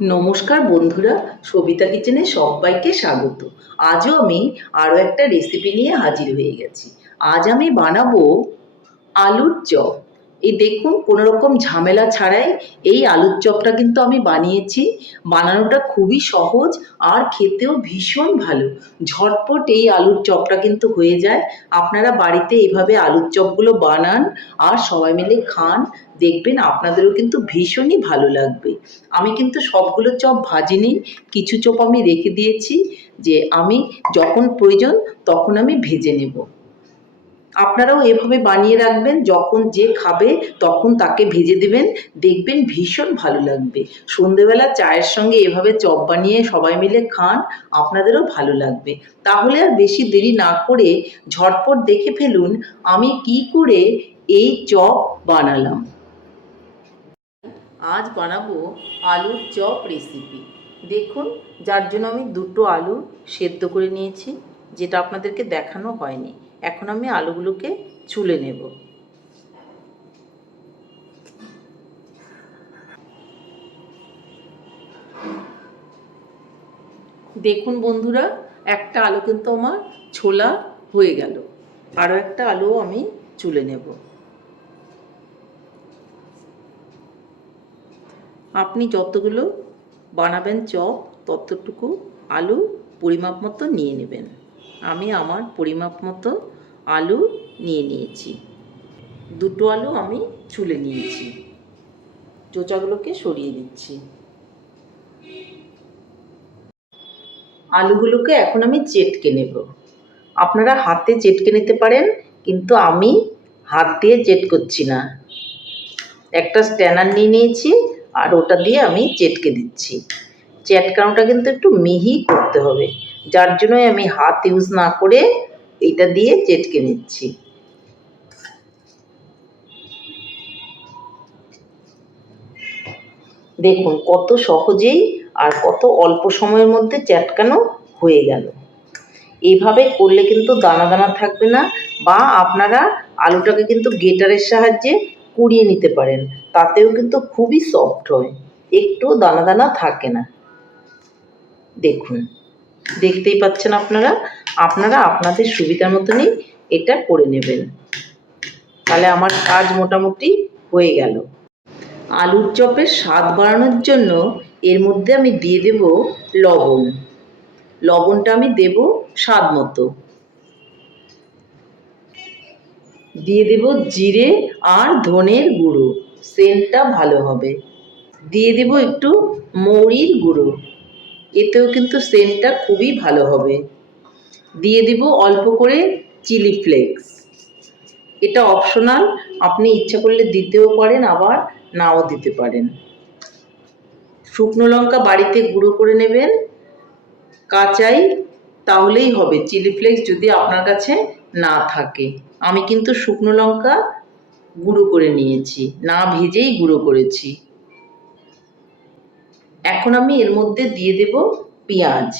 নমস্কার বন্ধুরা, সবিতা কিচেনে সবাইকে স্বাগত। আজও আমি আরও একটা রেসিপি নিয়ে হাজির হয়ে গেছি। আজ আমি বানাবো আলুর চপ। এই দেখুন, কোনো রকম ঝামেলা ছাড়াই এই আলুর চপটা কিন্তু আমি বানিয়েছি। বানানোটা খুবই সহজ আর খেতেও ভীষণ ভালো। ঝটপট এই আলুর চপটা কিন্তু হয়ে যায়। আপনারা বাড়িতে এইভাবে আলুর চপগুলো বানান আর সবাই মিলে খান, দেখবেন আপনাদেরও কিন্তু ভীষণই ভালো লাগবে। আমি কিন্তু সবগুলো চপ ভাজিনি, কিছু চপ আমি রেখে দিয়েছি, যে আমি যখন প্রয়োজন তখন আমি ভেজে নেব। আপনারাও এভাবে বানিয়ে রাখবেন, যখন যে খাবে তখন তাকে ভেজে দেবেন, দেখবেন ভীষণ ভালো লাগবে। সন্ধেবেলা চায়ের সঙ্গে এভাবে চপ বানিয়ে সবাই মিলে খান, আপনাদেরও ভালো লাগবে। তাহলে আর বেশি দেরি না করে ঝটপট দেখে ফেলুন আমি কি করে এই চপ বানালাম। আজ বানাবো আলুর চপ রেসিপি। দেখুন, যার জন্য আমি দুটো আলু সেদ্ধ করে নিয়েছি, যেটা আপনাদেরকে দেখানো হয়নি। এখন আমি আলুগুলোকে ছুলে নেব। দেখুন বন্ধুরা, একটা আলু কিন্তু আমার ছোলা হয়ে গেল। আরও একটা আলুও আমি ছুলে নেব। আপনি যতগুলো বানাবেন চপ, ততটুকু আলু পরিমাপ মতো নিয়ে নেবেন। আমি আমার পরিমাপ মতো আলু নিয়ে নিয়েছি। দুটো আলু আমি ছুলে নিয়েছি, চোচাগুলোকে সরিয়ে দিচ্ছি। আলুগুলোকে এখন আমি চেটকে নেব। আপনারা হাতে চেটকে নিতে পারেন, কিন্তু আমি হাত দিয়ে চেট করছি না। একটা স্ট্যানার নিয়ে নিয়েছি আর ওটা দিয়ে আমি চেটকে দিচ্ছি। চেটকানোটা কিন্তু একটু মিহি করতে হবে, যার জন্যই আমি হাত ইউজ না করে এটা দিয়ে চেটকে নিচ্ছি। দেখুন কত সহজেই আর কত অল্প সময়ের মধ্যে চ্যাটকানো হয়ে গেল। এইভাবে করলে কিন্তু দানা দানা থাকবে না, বা আপনারা আলুটাকে কিন্তু গ্রেটারের সাহায্যে কুড়িয়ে নিতে পারেন, তাতেও কিন্তু খুবই সফট হয়, একটু দানা দানা থাকে না। দেখুন, দেখতেই পাচ্ছেন আপনারা। আপনারা আপনাদের সুবিধার মতনই এটা করে নেবেন। তাহলে আমার কাজ মোটামুটি হয়ে গেল। আলুর চপের স্বাদ বাড়ানোর জন্য এর মধ্যে আমি দিয়ে দেব লবণ। লবণটা আমি দেব স্বাদ মতো। দিয়ে দেব জিরে আর ধনের গুঁড়ো, সেন্টটা ভালো হবে। দিয়ে দেব একটু মৌরির গুঁড়ো, এতেও কিন্তু সেন্টটা খুবই ভালো হবে। দিয়ে দেব অল্প করে চিলি ফ্লেক্স। এটা অপশনাল, আপনি ইচ্ছা করলে দিতেও পারেন, আবার নাও দিতে পারেন। শুকনো লঙ্কা বাড়িতে গুঁড়ো করে নেবেন, কাঁচাই, তাহলেই হবে। চিলি ফ্লেক্স যদি আপনার কাছে না থাকে, আমি কিন্তু শুকনো লঙ্কা গুঁড়ো করে নিয়েছি, না ভেজেই গুঁড়ো করেছি। এখন আমি এর মধ্যে দিয়ে দেব পেঁয়াজ।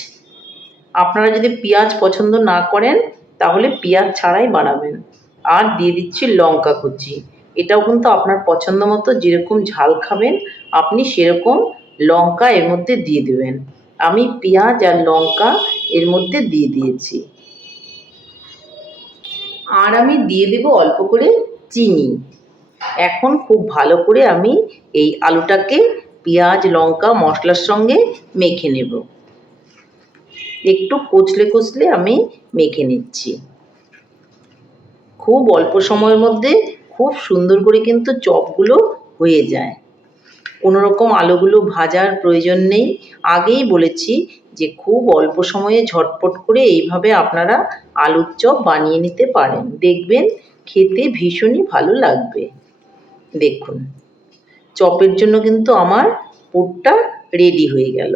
আপনারা যদি পেঁয়াজ পছন্দ না করেন তাহলে পেঁয়াজ ছাড়াই বানাবেন। আর দিয়ে দিচ্ছি লঙ্কা কুচি। এটাও কিন্তু আপনার পছন্দ মতো, যেরকম ঝাল খাবেন আপনি সেরকম লঙ্কা এর মধ্যে দিয়ে দেবেন। আমি পেঁয়াজ আর লঙ্কা এর মধ্যে দিয়ে দিয়েছি। আর আমি দিয়ে দেব অল্প করে চিনি। এখন খুব ভালো করে আমি এই আলুটাকে পেঁয়াজ লঙ্কা মশলার সঙ্গে মেখে নেব। একটু কচলে কচলে আমি মেখে নিচ্ছি। খুব অল্প সময়ের মধ্যে খুব সুন্দর করে কিন্তু চপগুলো হয়ে যায়। কোনো রকম আলুগুলো ভাজার প্রয়োজন নেই। আগেই বলেছি যে খুব অল্প সময়ে ঝটপট করে এইভাবে আপনারা আলুর চপ বানিয়ে নিতে পারেন, দেখবেন খেতে ভীষণই ভালো লাগবে। দেখুন, চপের জন্য কিন্তু আমার পুরটা রেডি হয়ে গেল।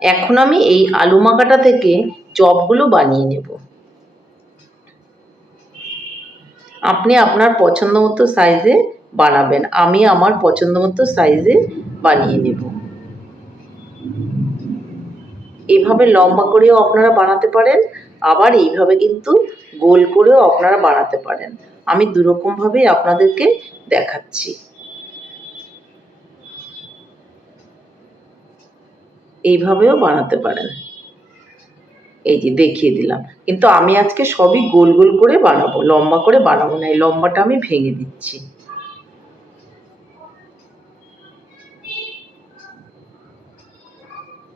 এখন আমি এই আলু মাখাটা থেকে চপগুলো বানিয়ে নেব। আপনি আপনার পছন্দ মতো সাইজে বানাবেন, আমি আমার পছন্দ মতো সাইজে বানিয়ে নেব। এইভাবে লম্বা করেও আপনারা বানাতে পারেন, আবার এইভাবে কিন্তু গোল করেও আপনারা বানাতে পারেন। আমি দুরকমভাবেই আপনাদেরকে দেখাচ্ছি। এইভাবেও বানাতে পারেন। এই যে দেখিয়ে দিলাম, কিন্তু আমি আজকে সবই গোল গোল করে বানাবো, লম্বা করে বানাবো না। এই লম্বাটা আমি ভেঙে দিচ্ছি।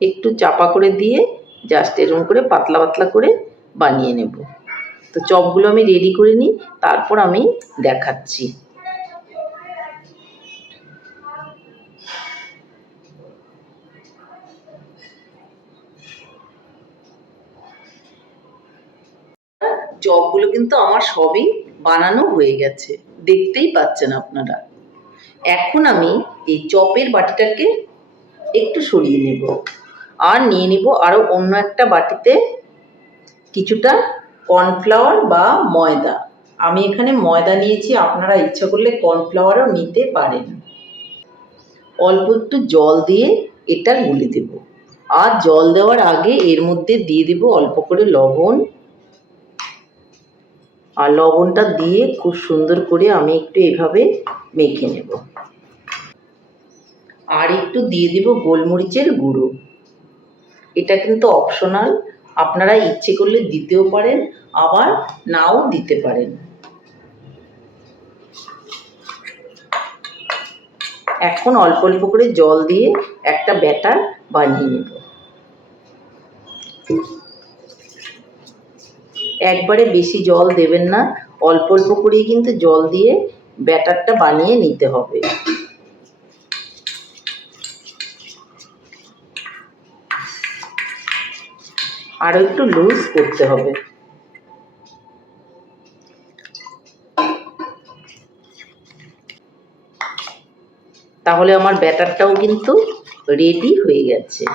একটু চাপা করে দিয়ে জাস্ট এরকম করে পাতলা পাতলা করে বানিয়ে নেব। তো চপগুলো আমি রেডি করে নিই, তারপর আমি দেখাচ্ছি। চপগুলো কিন্তু আমার সবই বানানো হয়ে গেছে, দেখতেই পাচ্ছেন আপনারা। এখন আমি এই চপের বাটিটাকে একটু সরিয়ে নেব, আর নিয়ে নিব আরও অন্য একটা বাটিতে কিছুটা কর্নফ্লাওয়ার বা ময়দা। আমি এখানে ময়দা নিয়েছি, আপনারা ইচ্ছা করলে কর্নফ্লাওয়ারও নিতে পারেন। অল্প একটু জল দিয়ে এটা গুলে দেব, আর জল দেওয়ার আগে এর মধ্যে দিয়ে দেব অল্প করে লবণ। আর লবণটা দিয়ে খুব সুন্দর করে আমি একটু এভাবে মেখে নেব। আর একটু দিয়ে দেব গোলমরিচের গুঁড়ো। এটা কিন্তু অপশনাল, আপনারা ইচ্ছে করলে দিতেও পারেন, আবার নাও দিতে পারেন। এখন অল্প অল্প করে জল দিয়ে একটা ব্যাটার বানিয়ে নেব। একবারে বেশি জল দেবেন না, অল্প অল্প করেই কিন্তু জল দিয়ে ব্যাটারটা বানিয়ে নিতে হবে। আরও একটু লুজ করতে হবে। তাহলে আমার ব্যাটারটাও কিন্তু রেডি হয়ে গেছে।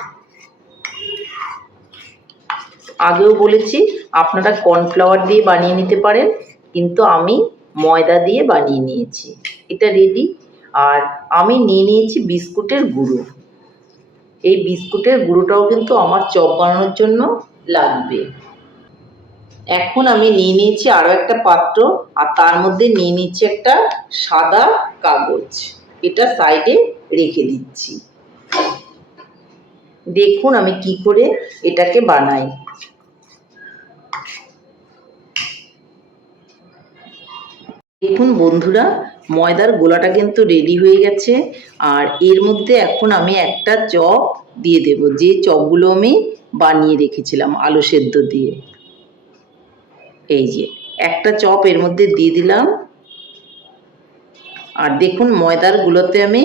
আগেও বলেছি আপনারা কর্নফ্লাওয়ার দিয়ে বানিয়ে নিতে পারেন, কিন্তু আমি ময়দা দিয়ে বানিয়ে নিয়েছি, এটা রেডি। আর আমি নিয়ে নিয়েছি বিস্কুটের গুঁড়ো। এই বিস্কুটের গুঁড়োটাও কিন্তু আমার চপ বানানোর জন্য লাগবে। এখন আমি নিয়ে নিয়েছি আরও একটা পাত্র, আর তার মধ্যে নিয়ে নিচ্ছি একটা সাদা কাগজ। এটা সাইডে রেখে দিচ্ছি। দেখুন আমি কি করে এটাকে বানাই। দেখুন বন্ধুরা, ময়দার গোলাটা কিন্তু রেডি হয়ে গেছে। আর এর মধ্যে এখন আমি একটা চপ দিয়ে দেব, যে চপগুলো আমি বানিয়ে রেখেছিলাম আলু সেদ্ধ দিয়ে। এই যে একটা চপ এর মধ্যে দিয়ে দিলাম। আর দেখুন ময়দার গুলোতে আমি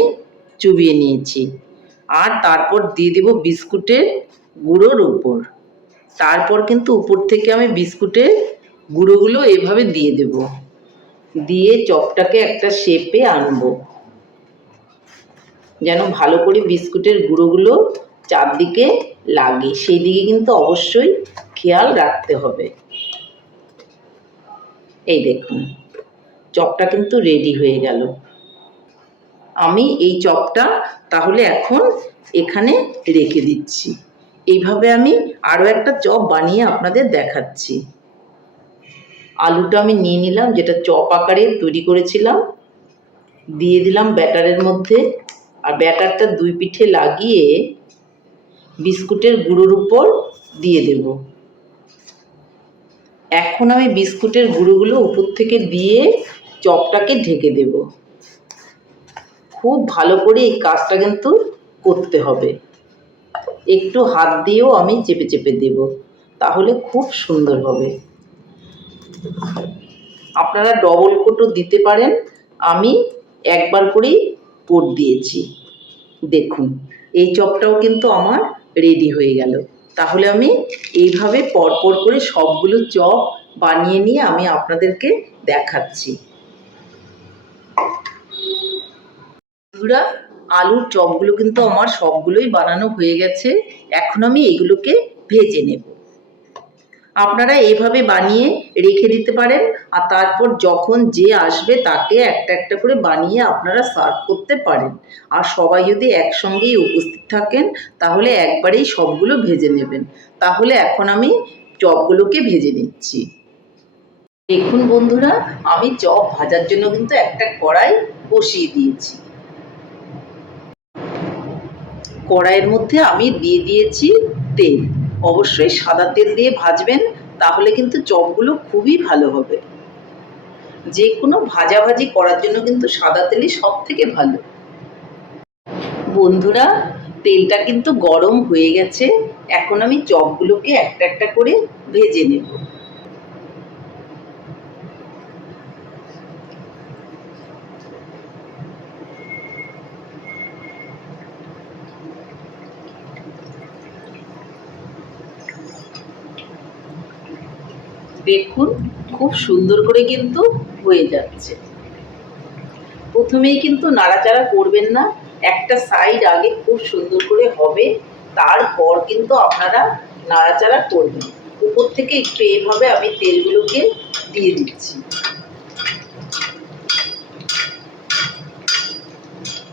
চুবিয়ে নিয়েছি। আর তারপর দিয়ে দিব বিস্কুটের গুঁড়োর উপর। তারপর কিন্তু উপর থেকে আমি বিস্কুটের গুঁড়োগুলো এভাবে দিয়ে দেব, দিয়ে চপটাকে একটা শেপে আনবো, যেন ভালো করে বিস্কুটের গুঁড়োগুলো চারদিকে লাগে, সেই দিকে কিন্তু অবশ্যই খেয়াল রাখতে হবে। এই দেখুন চপটা কিন্তু রেডি হয়ে গেল। আমি এই চপটা তাহলে এখন এখানে রেখে দিচ্ছি। এইভাবে আমি আরও একটা চপ বানিয়ে আপনাদের দেখাচ্ছি। আলুটা আমি নিয়ে নিলাম, যেটা চপ আকারে তৈরি করেছিলাম, দিয়ে দিলাম ব্যাটারের মধ্যে। আর ব্যাটারটা দুই পিঠে লাগিয়ে বিস্কুটের গুঁড়োর উপর দিয়ে দেব। এখন আমি বিস্কুটের গুঁড়োগুলো উপর থেকে দিয়ে চপটাকে ঢেকে দেব। খুব ভালো করে এই কাজটা কিন্তু করতে হবে। একটু হাত দিয়েও আমি চেপে চেপে দেব, তাহলে খুব সুন্দর হবে। আপনারা ডবল কোটও দিতে পারেন, আমি একবার করেই কোট দিয়েছি। দেখুন এই চপটাও কিন্তু আমার রেডি হয়ে গেল। তাহলে আমি এইভাবে পরপর করে সবগুলো চপ বানিয়ে নিয়ে আমি আপনাদেরকে দেখাচ্ছি। বন্ধুরা, আলুর চপগুলো কিন্তু আমার সবগুলোই বানানো হয়ে গেছে। এখন আমি এগুলোকে ভেজে নেব। আপনারা এইভাবে বানিয়ে রেখে দিতে পারেন, আর তারপর যখন যে আসবে তাকে একটা একটা করে বানিয়ে আপনারা সার্ভ করতে পারেন। আর সবাই যদি একসঙ্গেই উপস্থিত থাকেন তাহলে একবারেই সবগুলো ভেজে নেবেন। তাহলে এখন আমি চপগুলোকে ভেজে নিচ্ছি। দেখুন বন্ধুরা, আমি চপ ভাজার জন্য কিন্তু একটা কড়াই বসিয়ে দিয়েছি। কড়াইয়ের মধ্যে আমি দিয়ে দিয়েছি তেল। অবশ্যই সাদা তেল দিয়ে ভাজবেন, তাহলে কিন্তু চপগুলো খুবই ভালো হবে। যে কোনো ভাজাভাজি করার জন্য কিন্তু সাদা তেলই সব থেকে ভালো। বন্ধুরা, তেলটা কিন্তু গরম হয়ে গেছে। এখন আমি চপগুলোকে একটা একটা করে ভেজে নেব। দেখুন, খুব সুন্দর করে কিন্তু হয়ে যাচ্ছে। প্রথমেই কিন্তু নাড়াচাড়া করবেন না, একটা সাইড আগে খুব সুন্দর করে হবে, তারপর কিন্তু আপনারা নাড়াচাড়া করবেন। উপর থেকে একটু এইভাবে আমি তেলগুলোকে দিয়ে দিচ্ছি।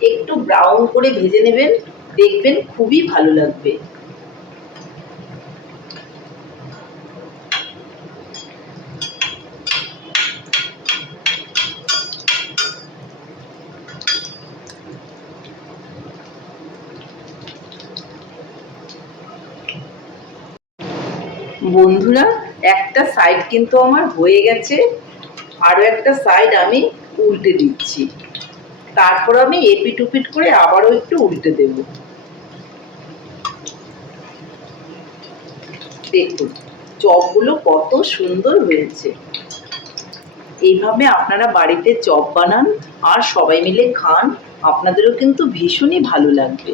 একটু ব্রাউন করে ভেজে নেবেন, দেখবেন খুবই ভালো লাগবে। বন্ধুরা, একটা সাইড কিন্তু আমার হয়ে গেছে, আরও একটা সাইড আমি উল্টে দিচ্ছি। তারপর আমি এপিট ওপিট করে আবারও একটু উল্টে দেব। দেখুন চপগুলো কত সুন্দর হয়েছে। এইভাবে আপনারা বাড়িতে চপ বানান আর সবাই মিলে খান, আপনাদেরও কিন্তু ভীষণই ভালো লাগবে।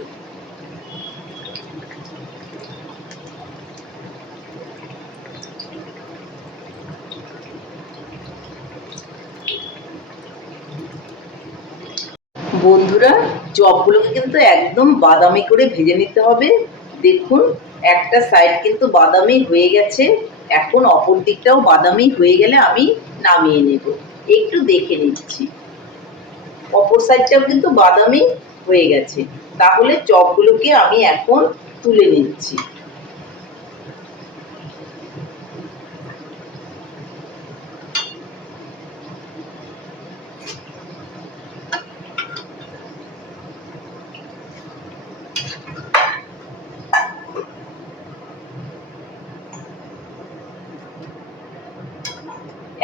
বন্ধুরা, চপগুলোকে কিন্তু একদম বাদামি করে ভেজে নিতে হবে। দেখুন একটা সাইড কিন্তু বাদামি হয়ে গেছে, এখন অপর দিকটাও বাদামি হয়ে গেলে আমি নামিয়ে নেব। একটু দেখে নিচ্ছি, অপর সাইডটাও কিন্তু বাদামি হয়ে গেছে। তাহলে চপগুলোকে আমি এখন তুলে নিচ্ছি।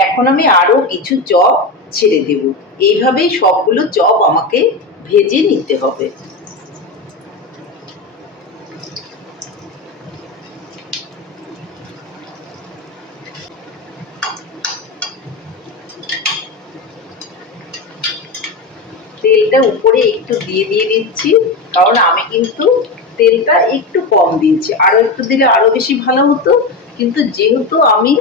এখন আমি আরো কিছু চপ ছেড়ে দেব। এইভাবেই সবগুলো চপ আমাকে ভেজে নিতে হবে। তেলটা উপরে একটু দিয়ে দিচ্ছি, কারণ আমি কিন্তু তেলটা একটু কম দিয়েছি, আরো একটু দিলে আরো বেশি ভালো হতো। কিন্তু যেহেতু আমি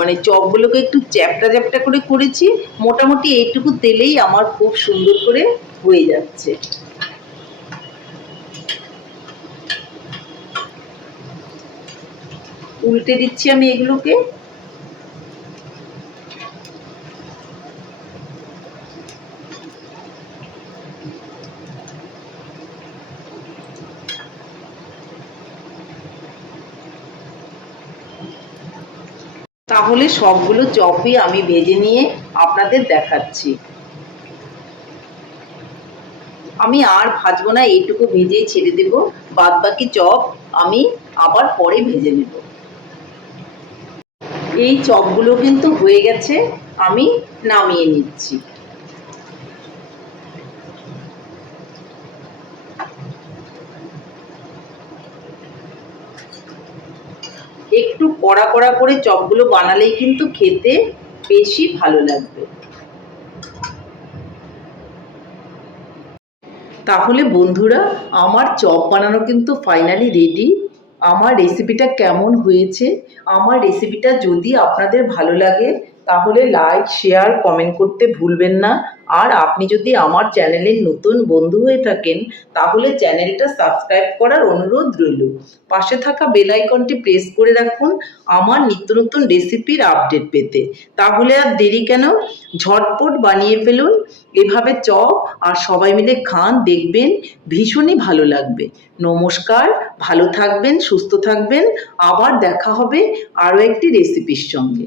মানে চপগুলোকে একটু চ্যাপটা চ্যাপটা করে করেছি, মোটামুটি এইটুকু তেলেই আমার খুব সুন্দর করে হয়ে যাচ্ছে। উল্টে দিচ্ছি আমি এগুলোকে। তাহলে সবগুলো চপই আমি ভেজে নিয়ে আপনাদের দেখাচ্ছি। আমি আর ভাজবো না, এইটুকু ভেজেই ছেড়ে দেব, বাদ বাকি চপ আমি আবার পরে ভেজে নেব। এই চপগুলো কিন্তু হয়ে গেছে, আমি নামিয়ে নিচ্ছি। একটু কড়া কড়া করে চপগুলো বানালেই কিন্তু খেতে বেশি ভালো লাগবে। তাহলে বন্ধুরা, আমার চপ বানানো কিন্তু ফাইনালি রেডি। আমার রেসিপিটা কেমন হয়েছে, আমার রেসিপিটা যদি আপনাদের ভালো লাগে তাহলে লাইক শেয়ার কমেন্ট করতে ভুলবেন না। আর আপনি যদি আমার চ্যানেলের নতুন বন্ধু হয়ে থাকেন তাহলে চ্যানেলটা সাবস্ক্রাইব করার অনুরোধ রইল। পাশে থাকা বেল আইকনটি প্রেস করে রাখুন আমার নিত্য নতুন রেসিপির আপডেট পেতে। তাহলে আর দেরি কেন, ঝটপট বানিয়ে ফেলুন এভাবে চপ আর সবাই মিলে খান, দেখবেন ভীষণই ভালো লাগবে। নমস্কার, ভালো থাকবেন, সুস্থ থাকবেন, আবার দেখা হবে আরও একটি রেসিপির সঙ্গে।